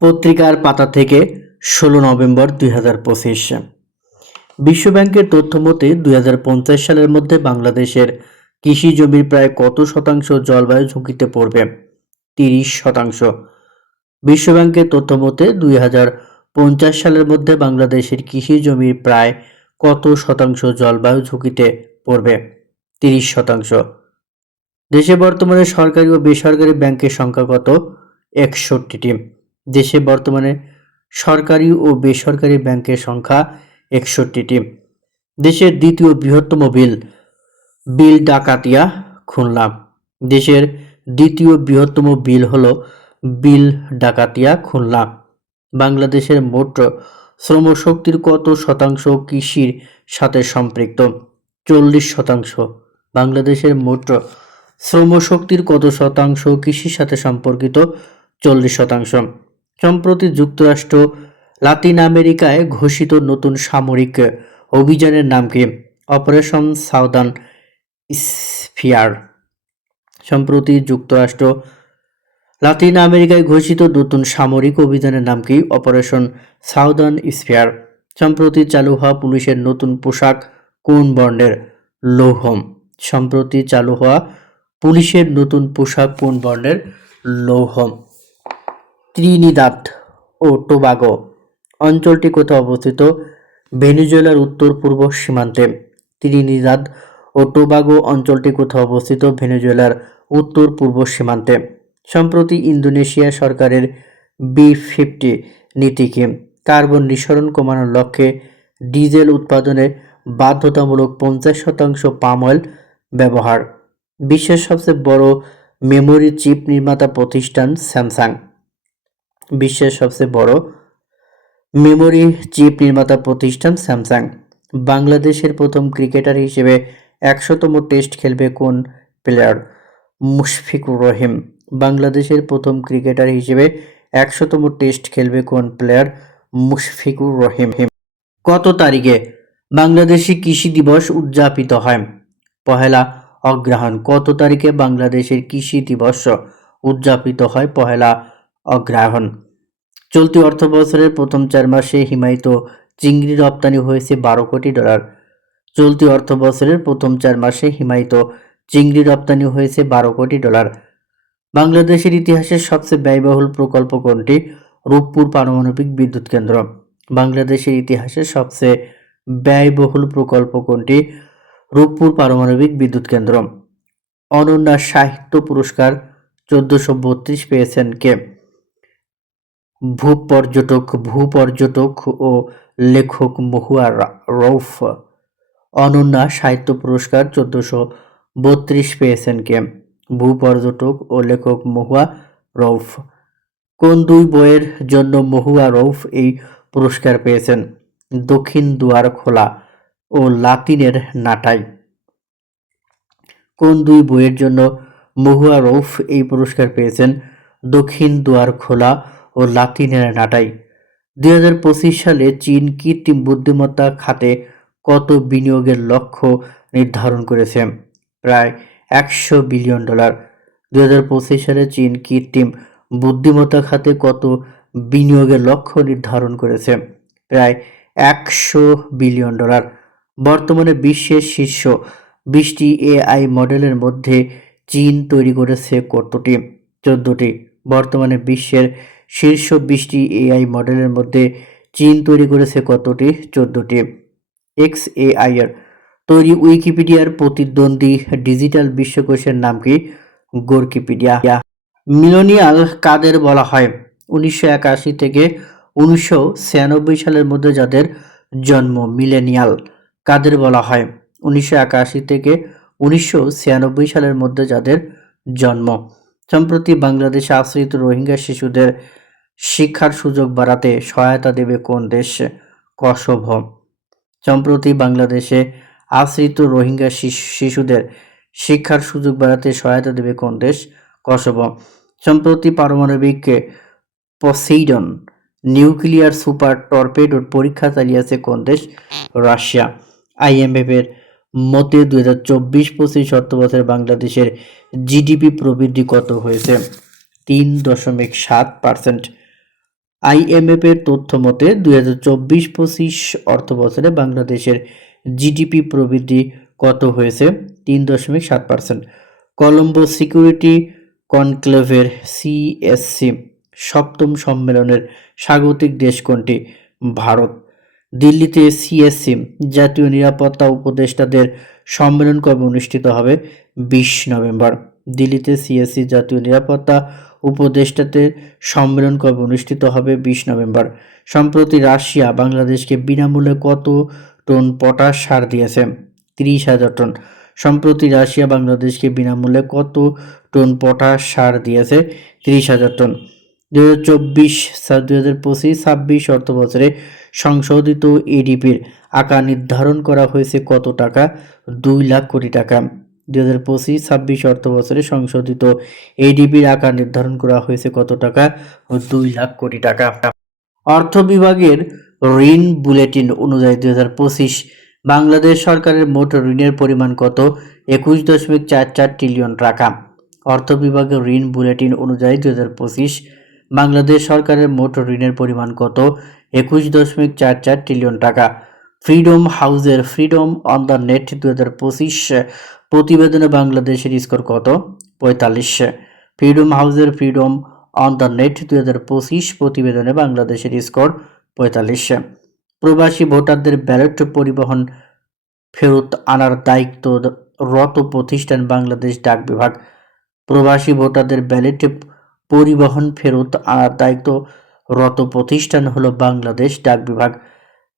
পত্রিকার পাতা থেকে ষোলো নভেম্বর দুই হাজার পঁচিশ। বিশ্বব্যাংকের তথ্য মতে, দুই হাজার পঞ্চাশ সালের মধ্যে বাংলাদেশের কৃষি জমির প্রায় কত শতাংশ জলবায়ু ঝুঁকিতে পড়বে? তিরিশ শতাংশ। বিশ্বব্যাংকের তথ্য মতে, দুই হাজার পঞ্চাশ সালের মধ্যে বাংলাদেশের কৃষি জমির প্রায় কত শতাংশ জলবায়ু ঝুঁকিতে পড়বে? তিরিশ শতাংশ। দেশে বর্তমানে সরকারি ও বেসরকারি ব্যাংকের সংখ্যা কত? একষট্টিটি। দেশে বর্তমানে সরকারি ও বেসরকারি ব্যাংকের সংখ্যা একষট্টিটি। দেশের দ্বিতীয় বৃহত্তম বিল বিল ডাকাতিয়া, খুলনা। দেশের দ্বিতীয় বৃহত্তম বিল হল বিল ডাকাতিয়া, খুলনা। বাংলাদেশের মোট শ্রমশক্তির কত শতাংশ কৃষির সাথে সম্পৃক্ত? চল্লিশ শতাংশ। বাংলাদেশের মোট শ্রমশক্তির কত শতাংশ কৃষির সাথে সম্পর্কিত? চল্লিশ শতাংশ। সম্প্রতি যুক্তরাষ্ট্র লাতিন আমেরিকায় ঘোষিত নতুন সামরিক অভিযানের নাম কি? Operation southern spear. সম্প্রতি যুক্তরাষ্ট্র লাতিন আমেরিকায় ঘোষিত নতুন সামরিক অভিযানের নাম কি? Operation southern spear. সম্প্রতি চালু হওয়া পুলিশের নতুন পোশাক কোন বর্ণের? লৌহম। সম্প্রতি চালু হওয়া পুলিশের নতুন পোশাক কোন বর্ণের? লৌহম। ত্রিনিদাদ ও টোবাগো অঞ্চলটি কোথায় অবস্থিত? ভেনেজুয়েলার উত্তর পূর্ব সীমান্তে। ত্রিনিদাদ ও টোবাগো অঞ্চলটি কোথায় অবস্থিত? ভেনেজুয়েলার উত্তর পূর্ব সীমান্তে। সম্প্রতি ইন্দোনেশিয়া সরকারের বি ফিফটি নীতিকে কার্বন নিঃসরণ কমানোর লক্ষ্যে ডিজেল উৎপাদনে বাধ্যতামূলক পঞ্চাশ শতাংশ পাম অয়েল ব্যবহার। বিশ্বের সবচেয়ে বড় মেমোরি চিপ নির্মাতা প্রতিষ্ঠান স্যামসাং। বিশ্বের সবচেয়ে বড় মেমোরি চিপ নির্মাতা প্রতিষ্ঠান স্যামসাং। বাংলাদেশের প্রথম ক্রিকেটার হিসেবে একশোতম টেস্ট খেলবে কোন প্লেয়ার মুশফিকুর রহিম। বাংলাদেশের প্রথম ক্রিকেটার হিসেবে একশোতম টেস্ট খেলবে কোন প্লেয়ার মুশফিকুর রহিম। কত তারিখে বাংলাদেশি কৃষি দিবস উদযাপিত হয়? পহেলা অগ্রহায়ণ। কত তারিখে বাংলাদেশের কৃষি দিবস উদযাপিত হয়? পহেলা অগ্রহায়ণ চলতি অর্থ বছরের প্রথম চার মাসে হিমায়িত চিংড়ি রপ্তানি হয়েছে বারো কোটি ডলার। চলতি অর্থ বছরের প্রথম চার মাসে হিমায়িত চিংড়ি রপ্তানি হয়েছে বারো কোটি ডলার। বাংলাদেশের ইতিহাসের সবচেয়ে ব্যয়বহুল প্রকল্প কোনটি? রূপপুর পারমাণবিক বিদ্যুৎ কেন্দ্র। বাংলাদেশের ইতিহাসের সবচেয়ে ব্যয়বহুল প্রকল্প কোনটি? রূপপুর পারমাণবিক বিদ্যুৎ কেন্দ্র। অনন্যা সাহিত্য পুরস্কার চোদ্দশো বত্রিশ পেয়েছেন কে? ভূপর্যটক ভূপর্যটক ও লেখক মহুয়া রৌফ অনন্যা সাহিত্য পুরস্কার চোদ্দশো বত্রিশ পেয়েছেন কে? ভূপর্যটক ও লেখক মহুয়া রৌফ কোন দুই বইয়ের জন্য মহুয়া রৌফ এই পুরস্কার পেয়েছেন? দক্ষিণ দুয়ার খোলা ও লাতিনের নাটাই। কোন দুই বইয়ের জন্য মহুয়া রৌফ এই পুরস্কার পেয়েছেন? দক্ষিণ দুয়ার খোলা ও লাতিনের নাটাই। দুই হাজার পঁচিশ সালে চীন কৃত্রিম বুদ্ধিমত্তা খাতে কত বিনিয়োগের লক্ষ্য নির্ধারণ করেছে? প্রায় একশো বিলিয়ন ডলার। দুই হাজার পঁচিশ সালে চীন কৃত্রিম বুদ্ধিমত্তা খাতে কত বিনিয়োগের লক্ষ্য নির্ধারণ করেছে? প্রায় একশো বিলিয়ন ডলার। বর্তমানে বিশ্বের শীর্ষ বিশটি এআই মডেলের মধ্যে চীন তৈরি করেছে কতটি? চোদ্দটি। বর্তমানে বিশ্বের শীর্ষ বিশটি এআই মডেলের মধ্যে চীন তৈরি করেছে কতটি? চোদ্দটি। এক্স এআই তৈরি উইকিপিডিয়ার প্রতিদ্বন্দ্বী ডিজিটাল বিশ্বকোষের নাম কি? গোরকিপিডিয়া। মিলোনিয়াল কাদের বলা হয়? উনিশশো একাশি থেকে উনিশশো ছিয়ানব্বই সালের মধ্যে যাদের জন্ম মিলেনিয়াল কাদের বলা হয়? উনিশশো একাশি থেকে উনিশশো ছিয়ানব্বই সালের মধ্যে যাদের জন্ম। সম্প্রতি বাংলাদেশে আশ্রিত রোহিঙ্গা শিশুদের শিক্ষার সুযোগ বাড়াতে সহায়তা দেবে কোন দেশ? কসোভো। সম্প্রতি বাংলাদেশে আশ্রিত রোহিঙ্গা শিশু- শিশুদের শিক্ষার সুযোগ বাড়াতে সহায়তা দেবে কোন দেশ? কসোভো। সম্প্রতি পারমাণবিক পসেইডন নিউক্লিয়ার সুপার টর্পেডোর পরীক্ষা চালিয়েছে কোন দেশ? রাশিয়া। আইএমএফ এর মতে দুই হাজার চব্বিশ পঁচিশ অর্থ বছরে বাংলাদেশের জিডিপি প্রবৃদ্ধি কত হয়েছে? তিন দশমিক সাত পার্সেন্ট। আইএমএফ এর তথ্য মতে, দুই হাজার চব্বিশ পঁচিশ অর্থ বছরে বাংলাদেশের জিডিপি প্রবৃদ্ধি কত হয়েছে? তিন দশমিক সাত পার্সেন্ট। কলম্বো সিকিউরিটি কনক্লেভের সিএসসি সপ্তম সম্মেলনের স্বাগতিক দেশ কোনটি? ভারত। দিল্লিতে সিএসসি জাতীয় নিরাপত্তা উপদেষ্টাদের সম্মেলন কবে অনুষ্ঠিত হবে? বিশ নভেম্বর। দিল্লিতে সিএসসি জাতীয় নিরাপত্তা উপদেষ্টাদের সম্মেলন কবে অনুষ্ঠিত হবে বিশ নভেম্বর। সম্প্রতি রাশিয়া বাংলাদেশকে বিনামূল্যে কত টন পটাশ সার দিয়েছে? তিরিশ হাজার টন। সম্প্রতি রাশিয়া বাংলাদেশকে বিনামূল্যে কত টন পটাশ সার দিয়েছে? তিরিশ হাজার টন। দু হাজার চব্বিশ দুই হাজার পঁচিশ ছাব্বিশ অর্থ বছরে সংশোধিত এডিপির আকার নির্ধারণ করা হয়েছে কত টাকা? দুই লাখ কোটি টাকা। দুই হাজার পঁচিশ, ছাব্বিশ অর্থ বছরে সংশোধিত এডিপির আকার নির্ধারণ করা হয়েছে কত টাকা? দুই লাখ কোটি টাকা। অর্থ বিভাগের ঋণ বুলেটিন অনুযায়ী দুই হাজার পঁচিশ, বাংলাদেশ সরকারের মোট ঋণের পরিমাণ কত? একুশ দশমিক চার চার ট্রিলিয়ন টাকা। অর্থ বিভাগের ঋণ বুলেটিন অনুযায়ী দুই হাজার পঁচিশ, বাংলাদেশ সরকারের মোট ঋণের পরিমাণ কত? একুশ দশমিক চার চার ট্রিলিয়ন টাকা। ফ্রিডম হাউসের ফ্রিডম অন দ্য নেট দু হাজার পঁচিশ প্রতিবেদনে বাংলাদেশের স্কোর কত? পঁয়তাল্লিশ। ফ্রিডম হাউসের ফ্রিডম অন দ্য নেট দু হাজার পঁচিশ প্রতিবেদনে বাংলাদেশের স্কোর পঁয়তাল্লিশ। প্রবাসী ভোটারদের ব্যালট পরিবহন ফেরত আনার দায়িত্ব রত প্রতিষ্ঠান বাংলাদেশ ডাক বিভাগ। প্রবাসী ভোটারদের ব্যালট পরিবহন ফেরত আনার দায়িত্ব রত প্রতিষ্ঠান হলো বাংলাদেশ ডাক বিভাগ।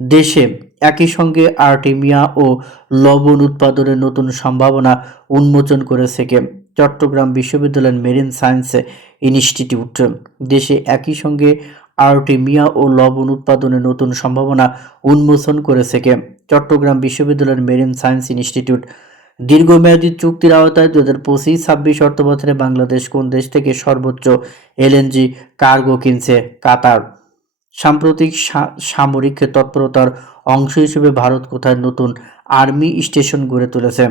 দেশে একই সঙ্গে আর্টেমিয়া ও লবণ উৎপাদনের নতুন সম্ভাবনা উন্মোচন করেছে কে? চট্টগ্রাম বিশ্ববিদ্যালয়ের মেরিন সায়েন্স ইনস্টিটিউট। দেশে একই সঙ্গে আর্টিমিয়া ও লবণ উৎপাদনের নতুন সম্ভাবনা উন্মোচন করেছে কে? চট্টগ্রাম বিশ্ববিদ্যালয়ের মেরিন সায়েন্স ইনস্টিটিউট। দীর্ঘমেয়াদী চুক্তির আওতায় দু হাজার পঁচিশ, ছাব্বিশ অর্থ বছরে বাংলাদেশ কোন দেশ থেকে সর্বোচ্চ এলএনজি কার্গো কিনছে? কাতার। সাম্প্রতিক সামরিক তৎপরতার অংশ হিসেবে ভারত কোথায় নতুন আর্মি স্টেশন গড়ে তুলেছে?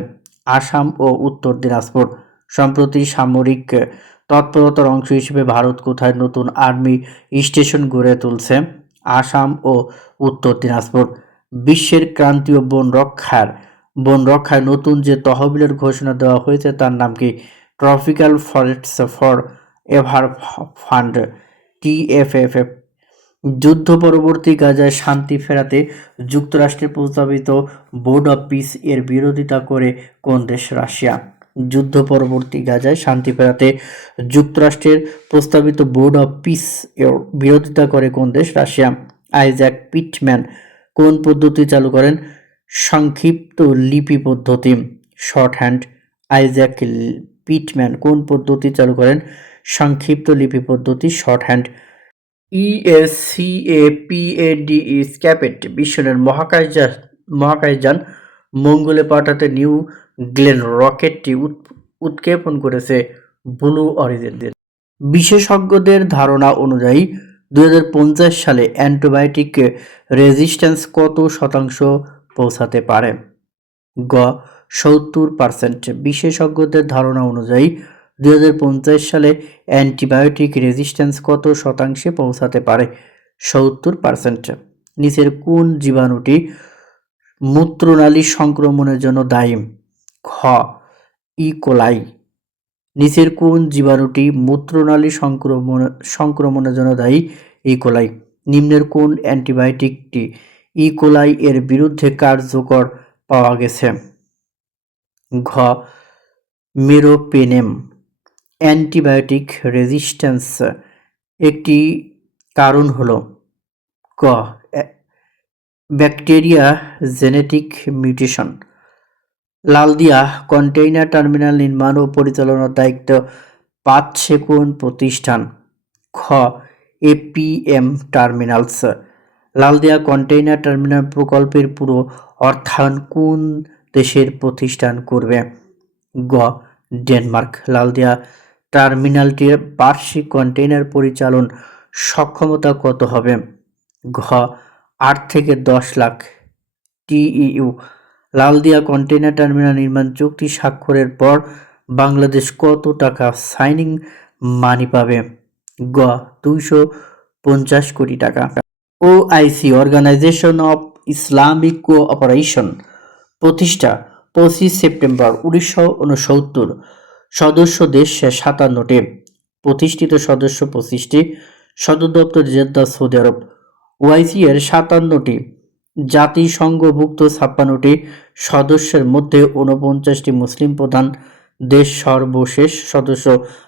আসাম ও উত্তর দিনাজপুর। সম্প্রতি সামরিক তৎপরতার অংশ হিসেবে ভারত কোথায় নতুন আর্মি স্টেশন গড়ে তুলছে? আসাম ও উত্তর দিনাজপুর। বিশ্বের ক্রান্তীয় বন রক্ষার, বন রক্ষায় নতুন যে তহবিলের ঘোষণা দেওয়া হয়েছে তার নাম কি? Tropical forests for ever fund TFFF যুদ্ধ পরবর্তী গাজায় শান্তি ফেরাতে যুক্তরাষ্ট্রের প্রস্তাবিত বোর্ড অফ পিস এর বিরোধিতা করে কোন দেশ রাশিয়া? যুদ্ধ পরবর্তী গাজায় শান্তি ফেরাতে যুক্তরাষ্ট্রের প্রস্তাবিত বোর্ড অফ পিস এর বিরোধিতা করে কোন দেশ রাশিয়া? আইজ্যাক পিটম্যান কোন পদ্ধতি চালু করেন? সংক্ষিপ্ত লিপি পদ্ধতি। শর্ট হ্যান্ড আইজ্যাক পিটম্যান কোন পদ্ধতি চালু করেন? সংক্ষিপ্ত লিপি পদ্ধতি, শর্ট হ্যান্ড E ইএসসিএপিএডি স্ক্যাপেট মিশনের মহাকাশযান মহাকাশযান মঙ্গলে পাঠাতে নিউ গ্লেন রকেটটি উৎক্ষেপণ করেছে ব্লু অরিজিন বিশেষজ্ঞদের ধারণা অনুযায়ী দু হাজার পঞ্চাশ সালে অ্যান্টিবায়োটিক রেজিস্ট্যান্স কত শতাংশ পৌঁছাতে পারে? গ, সত্তর পার্সেন্ট। বিশেষজ্ঞদের ধারণা অনুযায়ী দু হাজার পঞ্চাশ সালে অ্যান্টিবায়োটিক রেজিস্ট্যান্স কত শতাংশে পৌঁছাতে পারে? সত্তর পার্সেন্ট নিচের কোন জীবাণুটি মূত্রনালী সংক্রমণের জন্য দায়ী? খ ইকোলাই নিচের কোন জীবাণুটি মূত্রনালী সংক্রমণ, সংক্রমণের জন্য দায়ী? ইকোলাই নিম্নের কোন অ্যান্টিবায়োটিকটি ইকোলাই এর বিরুদ্ধে কার্যকর পাওয়া গেছে? ঘ, মেরোপেনেম। অ্যান্টিবায়োটিক রেজিস্ট্যান্স একটি কারণ হলো ক bacteria genetic mutation. Laldia container terminal নির্মাণ ও পরিচালনার দায়িত্ব পাচ্ছে কোন প্রতিষ্ঠান। খ APM terminals. Laldia container terminal প্রকল্পের পুরো অর্থায়ন কোন দেশের প্রতিষ্ঠান করবে? গ, ডেনমার্ক। লালদিয়া টার্মিনালটির বার্ষিক কন্টেইনার পরিচালন সক্ষমতা কত হবে? ঘ, আট থেকে দশ lakh. TEU Laldia container terminal নির্মাণ চুক্তি স্বাক্ষরের পর বাংলাদেশ কত টাকা সাইনিং মানি পাবে? গ, দুইশো পঞ্চাশ কোটি টাকা। OIC organisation of Islamic cooperation প্রতিষ্ঠা, পঁচিশ সেপ্টেম্বর, উনিশশো উনসত্তর। সদস্য দেশ সাতান্নটি, প্রতিষ্ঠিত সদস্য পঁচিশটি, সদর দপ্তর জেদ্দা সৌদি আরব। ওআইসি এর সাতান্নটি, জাতিসংঘভুক্ত ছাপ্পান্নটি, সদস্যের মধ্যে ঊনপঞ্চাশটি মুসলিম প্রধান দেশ সর্বশেষ সদস্য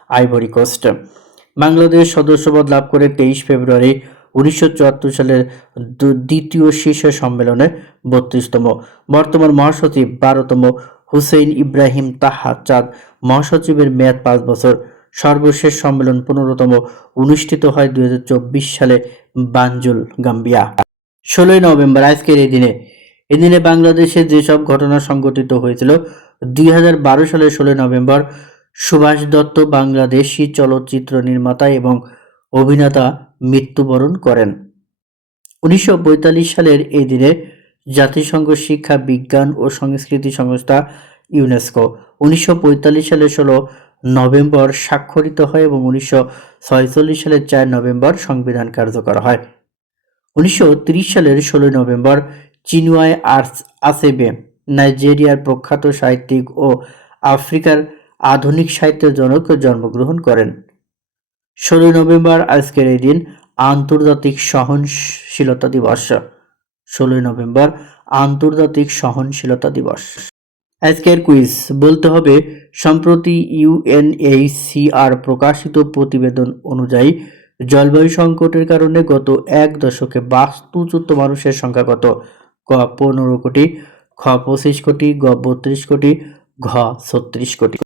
আইভরি কোস্ট। বাংলাদেশ সদস্যপদ লাভ করে তেইশ ফেব্রুয়ারি উনিশশো চুয়াত্তর সালের দ্বিতীয় শীর্ষ সম্মেলনে বত্রিশতম। বর্তমান মহাসচিব বারোতম হুসেইন ইব্রাহিম তাহা চাঁদ মহাসচিবের মেয়াদ পাঁচ বছর। সর্বশেষ সম্মেলন পনেরোতম, অনুষ্ঠিত হয় দুই সালে বানজুল গাম্বিয়া। ষোলোই নভেম্বর, আজকের এই দিনে। এদিনে বাংলাদেশে যেসব ঘটনা সংঘটিত হয়েছিল, দুই হাজার বারো সালের ষোলোই নভেম্বর, সুভাষ দত্ত বাংলাদেশি চলচ্চিত্র নির্মাতা এবং অভিনেতা মৃত্যুবরণ করেন। উনিশশো পঁয়তাল্লিশ সালের এই দিনে জাতিসংঘ শিক্ষা, বিজ্ঞান ও সংস্কৃতি সংস্থা ইউনেস্কো। উনিশশো সালের ষোলো নভেম্বর স্বাক্ষরিত হয় এবং উনিশশো সালের চার নভেম্বর সংবিধান কার্যকর হয়। উনিশশো ত্রিশ সালের ষোলোই নভেম্বর চিনুয়ায় আর্স আসেবে। নাইজেরিয়ার প্রখ্যাত সাহিত্যিক ও আফ্রিকার আধুনিক সাহিত্যের জনক জন্মগ্রহণ করেন। ষোলোই নভেম্বর আজকের এই দিন আন্তর্জাতিক সহনশীলতা দিবস। ষোলোই নভেম্বর আন্তর্জাতিক সহনশীলতা দিবস। আজকের কুইজ বলতে হবে, সম্প্রতি ইউএনএইচসিআর প্রকাশিত প্রতিবেদন অনুযায়ী, জলবায়ু সংকটের কারণে গত এক দশকে বাস্তুচ্যুত মানুষের সংখ্যা কত? ক, পনেরো কোটি, খ, পঁচিশ কোটি, গ, বত্রিশ কোটি, ঘ, ছত্রিশ কোটি।